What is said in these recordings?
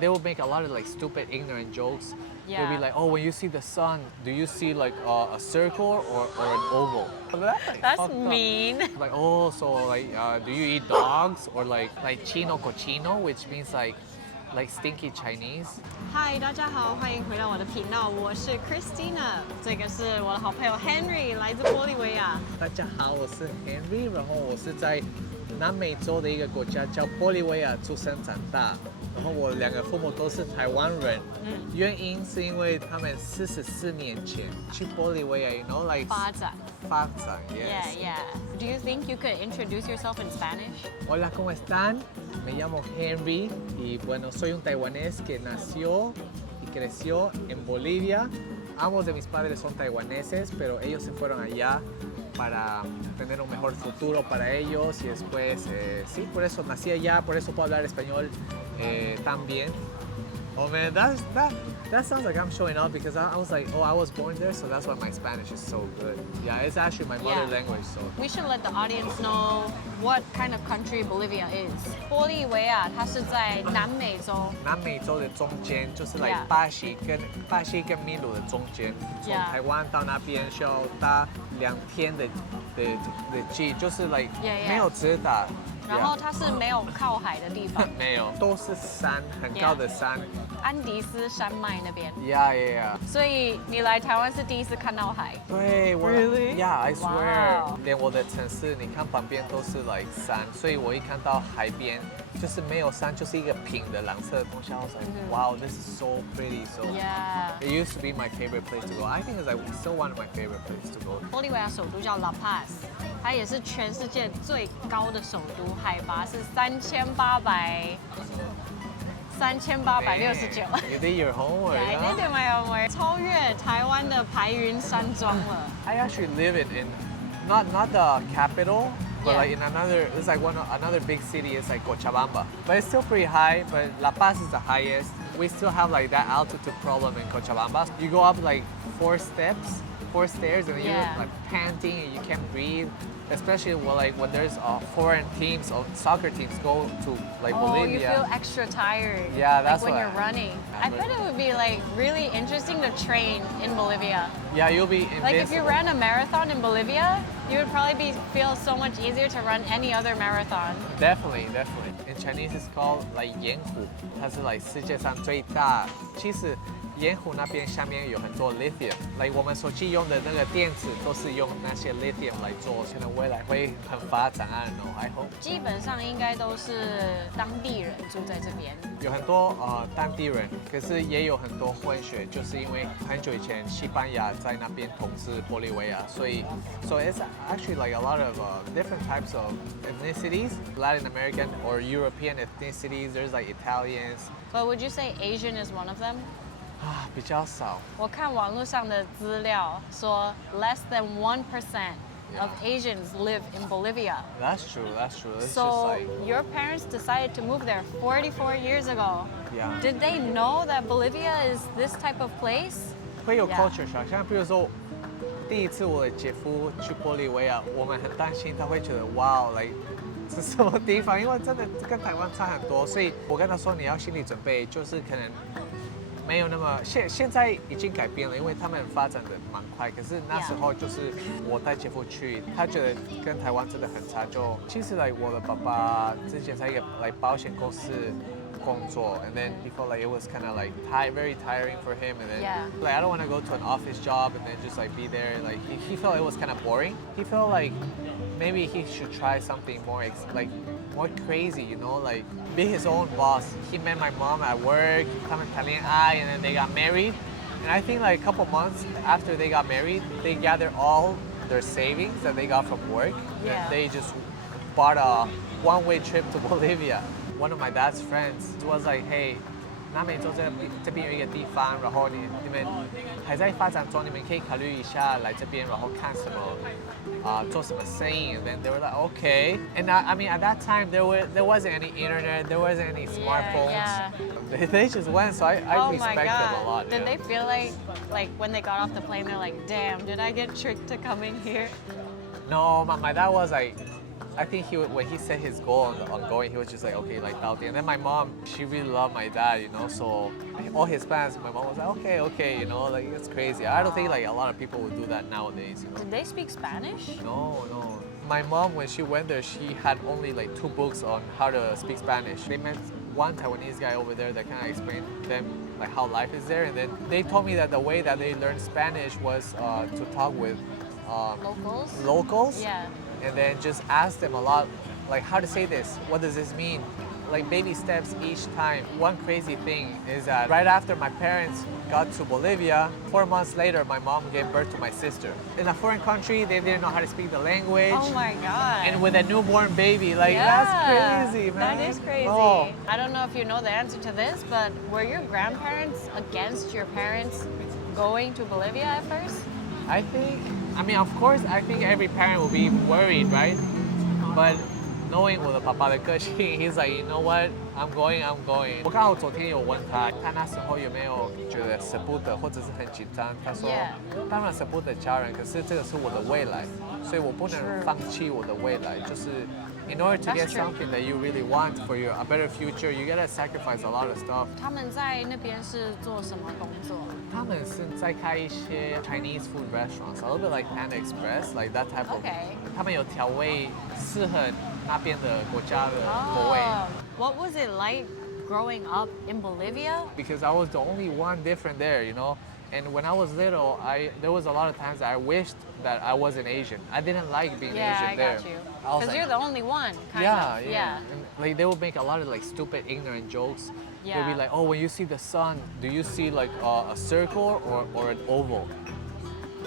they would make a lot of like stupid, ignorant jokes. Yeah. They'd be like, "Oh, when you see the sun, do you see like a circle or an oval?" That's mean. Like, oh, so like, do you eat dogs or like chino cochino, which means like stinky Chinese? 嗨，大家好，欢迎回到我的频道，我是 Christina， 这个是我的好朋友 Henry， 来自玻利维亚。大家好，我是 Henry， 然后我是在南美洲的一个国家叫玻利维亚出生长大，然后我两个父母都是台湾人，原因是因为他们44年前去玻利维亚 ，you know like 发展 yes. Yeah. Do you think you could introduce yourself in Spanish? Hola, ¿cómo están? Me llamo Henry y bueno, soy un taiwanés que nació y creció en Bolivia. Ambos de mis padres son taiwaneses, pero ellos se fueron allá para tener un mejor futuro para ellos y después, sí, por eso nací allá, por eso puedo hablar español tan bien. Oh man, that sounds like I'm showing off because I was like, oh, I was born there, so that's why my Spanish is so good. Yeah, it's actually my mother language, so. We should let the audience know what kind of country Bolivia is. 玻利维亚它是在南美洲。南美洲的中间，就是来 Yeah. 巴西跟秘鲁的中间，从 Yeah. 台湾到那边需要搭2天的机，就是 like Yeah. 没有直达。然后它是没有靠海的地方，没有，都是山，很高的山。安第斯山脉那边。Yeah. 所以你来台湾是第一次看到海。对，我 Really? Yeah, I swear. Wow. 连我的城市，你看旁边都是 like 山，所以我一看到海边，就是没有山，就是一个平的蓝色的东西。I was like, wow, this is so pretty. So Yeah. it used to be my favorite place to go. I think it's like still one of my favorite places to go. 玻利维亚首都叫 La Paz， 它也是全世界最高的首都，海拔是3869。You did your homework. I huh? did my homework， 超越台湾的排云山庄了。I actually live in not the capital, but Yeah. like in it's like another big city. It's like Cochabamba, but it's still pretty high. But La Paz is the highest. We still have like that altitude problem in Cochabamba. You go up like 4 stairs, and then Yeah. you're like panting and you can't breathe. Especially when there's foreign teams or soccer teams go to like Oh, Bolivia. you feel extra tired. Yeah, that's like when what you're running. I bet it would be like really interesting to train in Bolivia. Yeah, you'll be invincible. Like if you ran a marathon in Bolivia, you would probably feel so much easier to run any other marathon. Definitely. In Chinese, it's called like 盐湖，它是 like 世界上最大。其实盐湖那边下面有很多 lithium，like 我们手机用的那个电池都是用那些 lithium 来做，可能未来会很发展啊 ，I hope。基本上应该都是当地人住在这边。有很多当地人，可是也有很多混血，就是因为很久以前西班牙在那边统治玻利维亚，所以 so it's actually like a lot of different types of ethnicities, Latin American or European ethnicities. There's like Italians. But would you say Asian is one of them? 比较少。我看网络上的资料说 less than 1% of Asians live in Bolivia. That's true. It's So just like your parents decided to move there 44 years ago. yeah. Did they know that Bolivia is this type of place? 会有 Yeah. culture shock，像比如说第一次我的姐夫去玻利维亚，我们很担心他会觉得哇，like 是什么地方？因为真的跟台湾差很多，所以我跟他说你要心理准备，就是可能没有那么现在已经改变了，因为他们发展的蛮快。可是那时候就是我带姐夫去，他觉得跟台湾真的很差。就其实like 我的爸爸之前在一个like 保险公司工作 and then he felt like it was kind of like very tiring for him and then Yeah. like I don't want to go to an office job and then just like be there like he felt it was kind of boring. He felt like maybe he should try something more more crazy, you know, like be his own boss. He met my mom at work, 他们谈恋爱 and then they got married. And I think like a couple months after they got married, they gathered all their savings that they got from work Yeah. and they just bought a one-way trip to Bolivia. One of my dad's friends was like, hey, 南美洲这边有一个地方，然后你们还在发展中，你们可以考虑一下来这边，然后看什么做什么生意。And then they were like, okay. And I mean, at that time, there wasn't any internet, there wasn't any smartphones. Yeah. They just went, so I Oh respect my them a God. lot. Did yeah. they feel like when they got off the plane, they're like, damn, did I get tricked to coming here? No, my dad was like, I think when he set his goal on going, he was just like, okay, like Taotie. And then my mom, she really loved my dad, you know, so all his plans, my mom was like, okay, you know, like it's crazy. I don't think like a lot of people would do that nowadays, you know. Did they speak Spanish? No. My mom, when she went there, she had only like 2 books on how to speak Spanish. They met one Taiwanese guy over there that kind of explained them like how life is there, and then they told me that the way that they learned Spanish was to talk with locals. Yeah. And then just ask them a lot, like how to say this, what does this mean? Like baby steps each time. One crazy thing is that right after my parents got to Bolivia, 4 months later, my mom gave birth to my sister. In a foreign country, they didn't know how to speak the language. Oh my God. And with a newborn baby, like that's crazy, man. That is crazy. Oh. I don't know if you know the answer to this, but were your grandparents against your parents going to Bolivia at first? I mean, of course, I think every parent will be worried, right? But knowing 我的爸爸的个性 he's like, you know what, I'm going. 我刚好昨天有问他那时候有没有觉得舍不得或者是很紧张。他说，当然舍不得家人，可是这个是我的未来，所以我不能放弃我的未来。就是 in order to get something that you really want for a better future, you gotta sacrifice a lot of stuff. 他们在那边是做什么工作？他们是在开一些 Chinese food restaurants, a little bit like Panda Express, like that type of. Okay. 他们有调味适合那边的国家的口味。What was it like growing up in Bolivia? Because I was the only one different there, you know. And when I was little, there was a lot of times that I wished that I wasn't Asian. I didn't like being Asian there. Yeah, I got you. Because you're the only one, kind of. Yeah. And, like they would make a lot of like stupid, ignorant jokes. Yeah. They'd be like, oh, when you see the sun, do you see like a circle or an oval?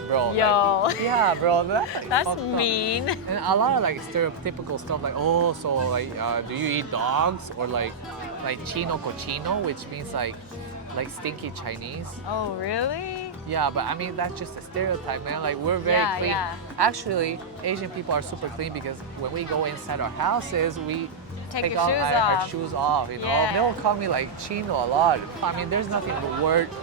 Bro. Yo. Like, yeah, bro. That's mean. And a lot of like stereotypical stuff like, oh, so like, do you eat dogs or like chino cochino, which means like stinky Chinese. Oh, really? Yeah, but I mean that's just a stereotype, man. Like we're very clean. Yeah. Actually, Asian people are super clean because when we go inside our houses, we take our shoes off. You know, Yeah. they will call me like chino a lot. I mean, there's nothing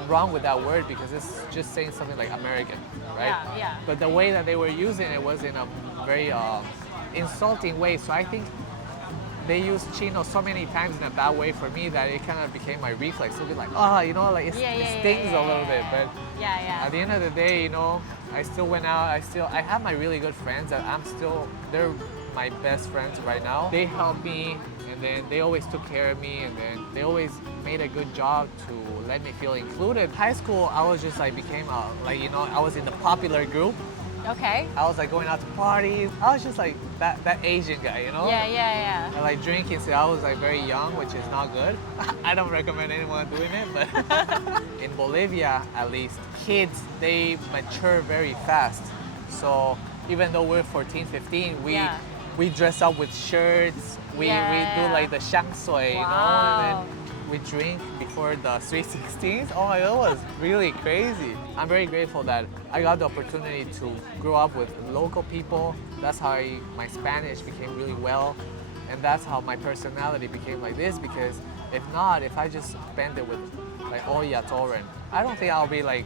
wrong with that word because it's just saying something like American, right? Yeah. But the way that they were using it was in a very insulting way. So I think they used chino so many times in a bad way for me that it kind of became my reflex. It'll be like, you know, like it stings a little bit. But at the end of the day, you know, I still went out. I have my really good friends that they're my best friends right now. They helped me, and then they always took care of me, and then they always made a good job to let me feel included. High school, I was just like I was in the popular group. Okay. I was like going out to parties. I was just like that Asian guy, you know? Yeah. I like drinking, so I was like very young, which is not good. I don't recommend anyone doing it, but in Bolivia, at least, kids, they mature very fast. So even though we're 14, 15, we dress up with shirts. We do like the xiang sui, you know, and then we drink before the Sweet 16s. Oh my God, it was really crazy. I'm very grateful that I got the opportunity to grow up with local people. That's how my Spanish became really well. And that's how my personality became like this, because if I just spend it with like Toren, I don't think I'll be like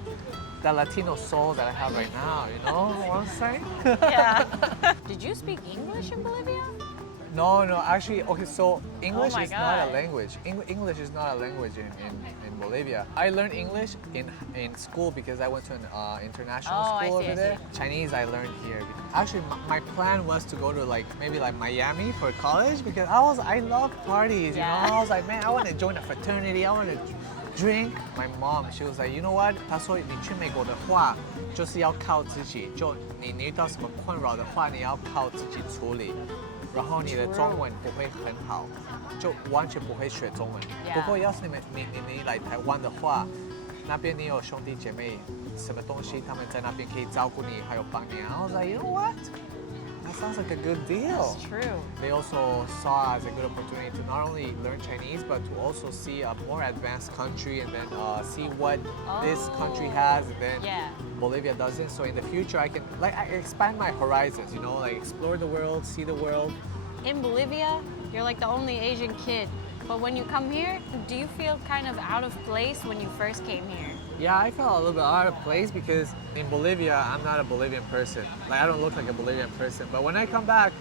the Latino soul that I have right now, you know what I'm saying? Yeah. Did you speak English in Bolivia? No, actually, okay, so English is God. not a language. English is not a language in Bolivia. I learned English in school because I went to an international school over there. Chinese I learned here. Actually, my plan was to go to maybe Miami for college because I love parties, you know? I was like, man, I want to join a fraternity, I want to drink. My mom, she was like, you know what? 她说你去美国的话，就是要靠自己，就你遇到什么困扰的话，你要靠自己处理。然后你的中文不会很好，就完全不会学中文。不过要是你来台湾的话，那边你有兄弟姐妹，什么东西他们在那边可以照顾你，还有帮你。I was like, you know what? That sounds like a good deal. That's true. They also saw as a good opportunity to not only learn Chinese, but to also see a more advanced country and then see what this country has, and then Bolivia doesn't. So in the future, I can I expand my horizons, you know, like explore the world, see the world. In Bolivia, you're like the only Asian kid. But when you come here, do you feel kind of out of place when you first came here? Yeah, I felt a little bit out of place because in Bolivia, I'm not a Bolivian person. I don't look like a Bolivian person. But when I come back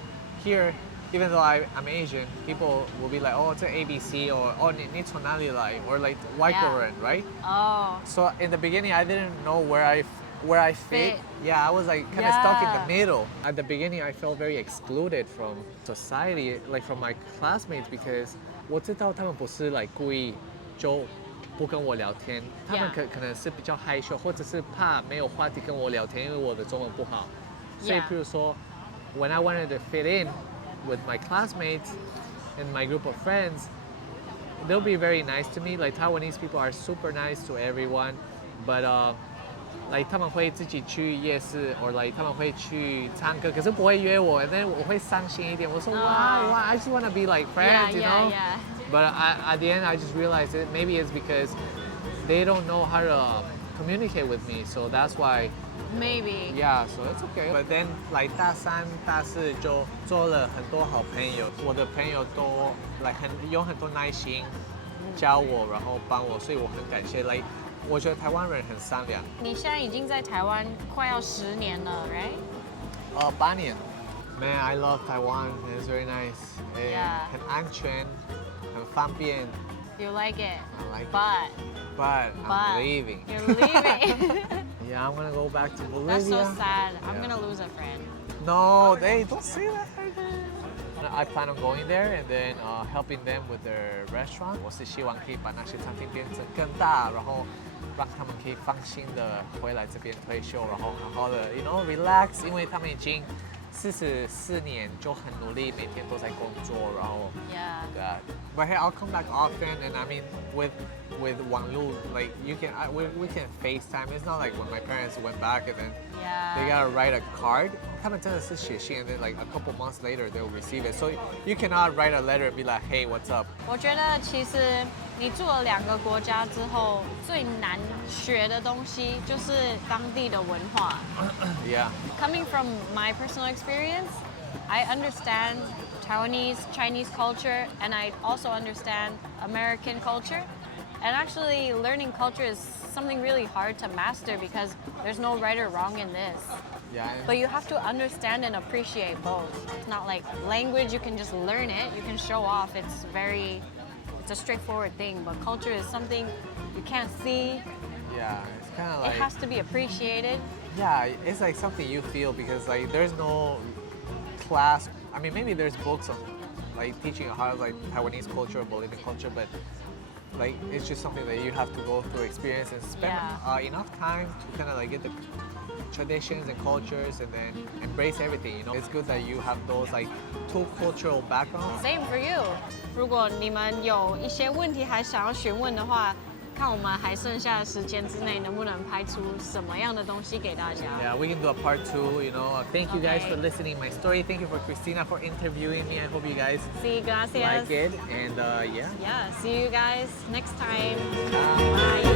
here, even though I'm Asian, people will be like, oh, it's an ABC, or oh, 你从哪里来, or like 外国人, right? Oh. So in the beginning, I didn't know where I fit. Fit. Yeah, I was like kind of stuck in the middle. At the beginning, I felt very excluded from society, like from my classmates, because 我知道他们不是 like 故意就不跟我聊天，他们 Yeah. 可能是比较害羞，或者是怕没有话题跟我聊天，因为我的中文不好。所以 Yeah. 譬如说 when I wanted to fit in with my classmates and my group of friends, they'll be very nice to me. Like Taiwanese people are super nice to everyone, but like 他们会自己去夜市 or like 他们会去唱歌，可是不会约我， and then 我会伤心一点。我说 why? I just want to be like friends, you know? Yeah. But at the end, I just realized that maybe it's because they don't know how to communicate with me, so that's why. Maybe. Yeah, so it's okay. But then, like 大三、大四就做了很多好朋友，我的朋友都 like 有很多耐心教我，然后帮我，所以我很感谢。Like 我觉得台湾人很善良。你现在已经在台湾快要10年了 ，right? 8年。Man, I love Taiwan. It's very nice. Yeah. 很安全，很方便。You like it? I like But. it. But I'm leaving. You're leaving. Yeah, I'm gonna go back to Bolivia. That's so sad. I'm Yeah. gonna lose a friend. No, they don't say that. I plan on going there and then helping them with their restaurant. 我是希望可以把那些餐厅变成更大，然后让他们可以放心的回来这边退休，然后好好的 relax， 因为他们已经44年就很努力，每天都在工作，然后 Yeah. But hey, I'll come back often, and I mean with Wang Lu, like we can FaceTime. It's not like when my parents went back and then they Yeah. gotta write a card. 他们真的是写信 and then like a couple months later they'll receive it. So you cannot write a letter and be like, hey, what's up? 我觉得其实你住了2个国家之后，最难学的东西就是当地的文化。Yeah. Coming from my personal experience, I understand Taiwanese, Chinese culture, and I also understand American culture. And actually, learning culture is something really hard to master because there's no right or wrong in this. Yeah. But you have to understand and appreciate both. It's not like language, you can just learn it, you can show off. It's a straightforward thing. But culture is something you can't see. Yeah. It's kind of It like has to be appreciated. yeah. It's like something you feel because like there's no class. I mean, maybe there's books on like teaching how to like Taiwanese culture or Bolivian culture, but like it's just something that you have to go through, experience, and spend enough time to kind of like get the traditions and cultures, and then embrace everything. It's good that you have those like two cultural backgrounds. Same for you. 如果你们有一些问题还想要询问的话，看我们还剩下的时间之内能不能拍出什么样的东西给大家。Yeah, we can do a part 2. Thank you guys Okay. for listening my story. Thank you for Christina for interviewing me. I hope you guys See you, gracias. like it, and yeah. Yeah, see you guys next time. Bye. Bye.